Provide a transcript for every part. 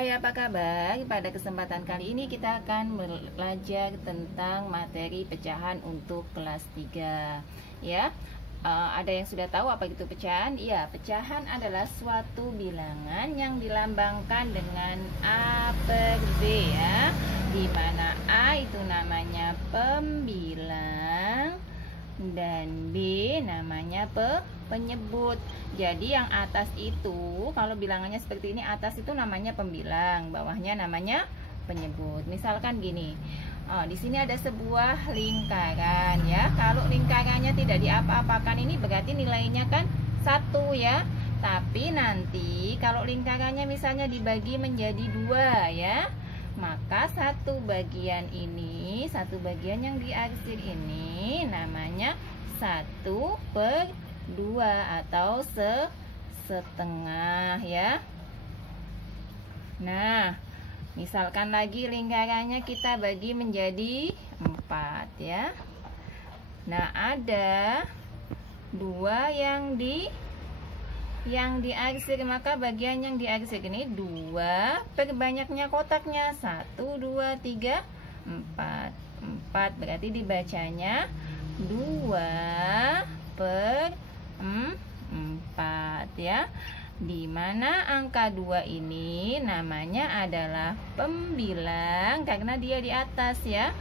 Hai, apa kabar? Pada kesempatan kali ini kita akan belajar tentang materi pecahan untuk kelas 3. Ya, ada yang sudah tahu apa itu pecahan? Iya, pecahan adalah suatu bilangan yang dilambangkan dengan A per B ya. Di mana A itu namanya pembilang dan B namanya penyebut. Jadi yang atas itu, kalau bilangannya seperti ini, atas itu namanya pembilang, bawahnya namanya penyebut. Misalkan gini, di sini ada sebuah lingkaran ya. Kalau lingkarannya tidak diapa-apakan, ini berarti nilainya kan 1 ya. Tapi nanti kalau lingkarannya misalnya dibagi menjadi 2 ya, maka satu bagian yang diarsir ini namanya 1/2 atau setengah ya. Nah, misalkan lagi lingkarannya kita bagi menjadi 4 ya. Nah, ada 2 yang diarsir, maka bagian yang diarsir ini 2 per banyaknya kotaknya, 1, 2, 3, 4. 4 berarti dibacanya 2/4 ya. Dimana angka 2 ini namanya adalah pembilang karena dia di atas ya.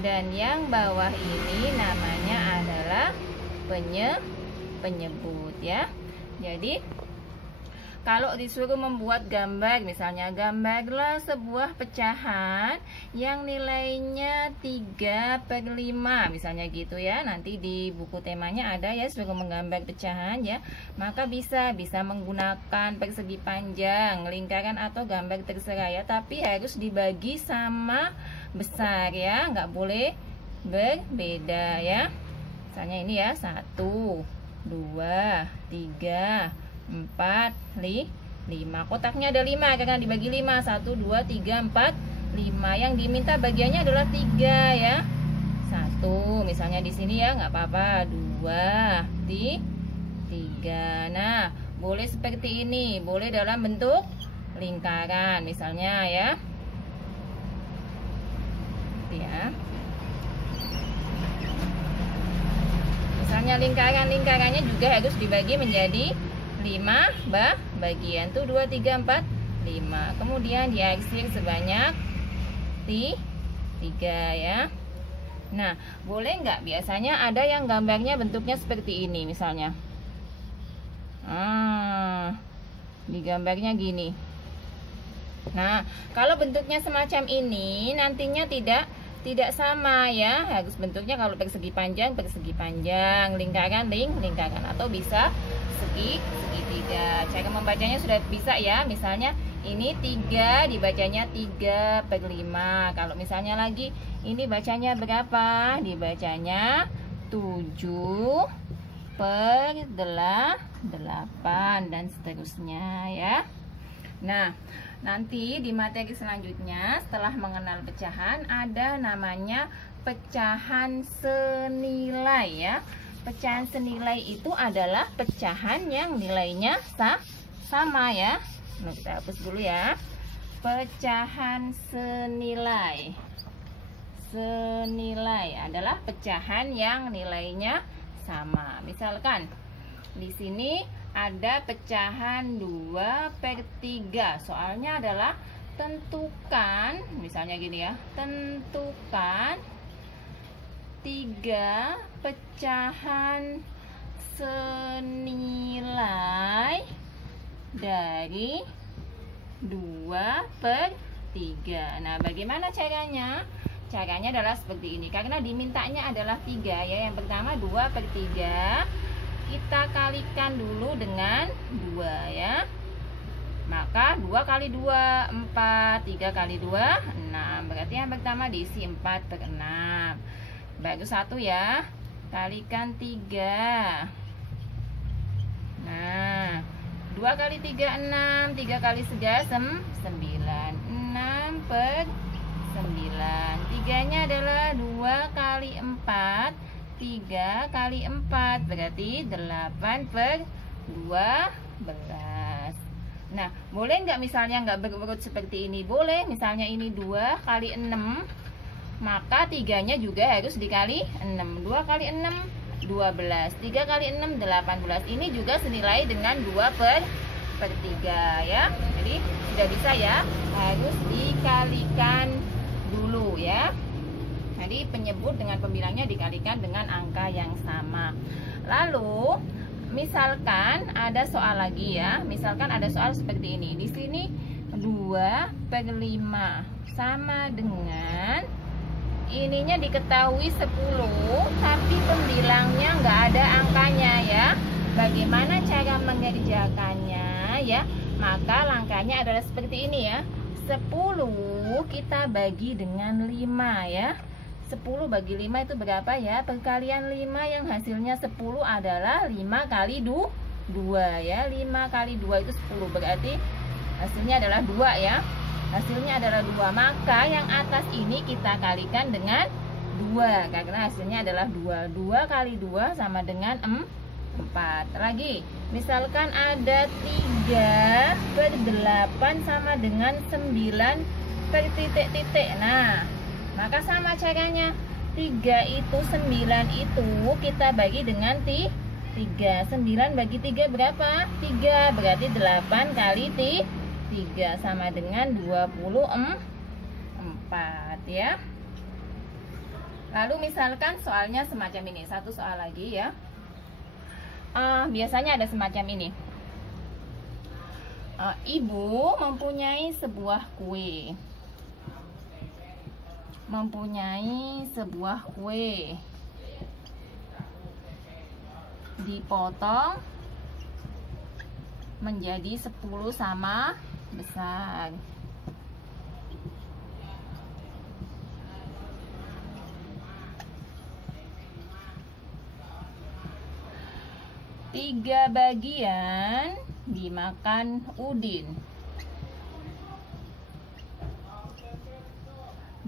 Dan yang bawah ini namanya adalah penyebut ya. Jadi kalau disuruh membuat gambar, misalnya gambarlah sebuah pecahan yang nilainya 3/5 misalnya gitu ya. Nanti di buku temanya ada ya, suruh menggambar pecahan ya. Maka bisa menggunakan persegi panjang, lingkaran atau gambar terserah ya. Tapi harus dibagi sama besar ya, nggak boleh berbeda ya. Misalnya ini ya, 1, 2, 3, 4, 5. Kotaknya ada 5 karena dibagi 5. 1, 2, 3, 4, 5. Yang diminta bagiannya adalah 3 ya. 1 misalnya di sini ya, nggak apa-apa. 2, 3. Nah, boleh seperti ini, boleh dalam bentuk lingkaran misalnya ya. Ya. Misalnya lingkarannya juga harus dibagi menjadi 5 bagian tuh, 2, 3, 4, 5. Kemudian diarsir sebanyak 3 ya. Nah, boleh nggak biasanya ada yang gambarnya bentuknya seperti ini misalnya. Di gambarnya gini. Nah, kalau bentuknya semacam ini nantinya tidak sama ya. Harus bentuknya kalau persegi panjang, lingkaran atau bisa segitiga. Cara membacanya sudah bisa ya. Misalnya ini 3 dibacanya 3/5. Kalau misalnya lagi ini bacanya berapa? Dibacanya 7/8 dan seterusnya ya. Nah, nanti di materi selanjutnya setelah mengenal pecahan ada namanya pecahan senilai ya. Pecahan senilai itu adalah pecahan yang nilainya sama ya. Nah, kita hapus dulu ya. Pecahan senilai adalah pecahan yang nilainya sama. Misalkan di sini ada pecahan 2/3. Soalnya adalah tentukan, misalnya gini ya, tentukan 3 pecahan senilai dari 2/3. Nah, bagaimana caranya? Caranya adalah seperti ini. Karena dimintanya adalah 3 ya. Yang pertama 2/3. Kita kalikan dulu dengan 2 ya. Maka 2 kali 2 4, 3 kali 2 6. Berarti yang pertama diisi 4/6. Baru 1 ya. Kalikan 3. Nah, 2 kali 3 6, 3 kali 3 9. 6/9. 3-nya adalah 2 kali 4, 3 kali 4 berarti 8/12. Nah, boleh nggak misalnya nggak berurut seperti ini? Boleh, misalnya ini 2 kali 6, maka 3-nya juga harus dikali 6. 2 kali 6, 12. 3 kali 6, 18. Ini juga senilai dengan 2 per 3 ya. Jadi sudah bisa ya, harus dikalikan dulu ya. Jadi penyebut dengan pembilangnya dikalikan dengan angka yang sama. Lalu misalkan ada soal lagi ya. Misalkan ada soal seperti ini. Di sini 2 per 5 sama dengan, ininya diketahui 10, tapi pembilangnya nggak ada angkanya ya. Bagaimana cara mengerjakannya ya? Maka langkahnya adalah seperti ini ya. 10 kita bagi dengan 5 ya. 10 bagi 5 itu berapa ya? Perkalian 5 yang hasilnya 10 adalah 5 kali 2 ya. 5 kali 2 itu 10, berarti hasilnya adalah 2 ya. Hasilnya adalah 2, maka yang atas ini kita kalikan dengan 2 karena hasilnya adalah 2. 2 kali 2 sama dengan 4. Lagi, misalkan ada 3 per 8 sama dengan 9 per titik-titik. Nah, maka sama caranya. 3 itu 9 itu kita bagi dengan 3. 9 bagi 3 berapa? 3, berarti 8 kali 3 sama dengan 24 ya. Lalu misalkan soalnya semacam ini. Satu soal lagi ya. Biasanya ada semacam ini. Ibu mempunyai sebuah kue. Dipotong menjadi 10 sama besar. Tiga bagian dimakan Udin.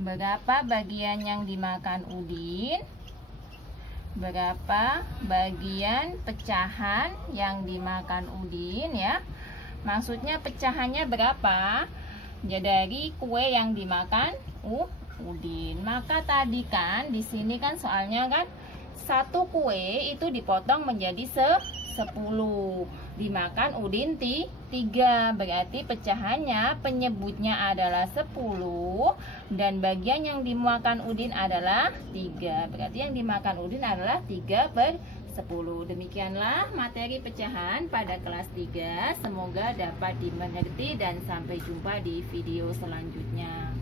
Berapa bagian yang dimakan Udin? Berapa bagian pecahan yang dimakan Udin ya? Maksudnya pecahannya berapa? Ya, dari kue yang dimakan Udin. Maka tadi kan di sini kan soalnya kan satu kue itu dipotong menjadi 10, dimakan Udin 3, berarti pecahannya penyebutnya adalah 10 dan bagian yang dimakan Udin adalah 3, berarti yang dimakan Udin adalah 3 per 10. Demikianlah materi pecahan pada kelas 3. Semoga dapat dimengerti dan sampai jumpa di video selanjutnya.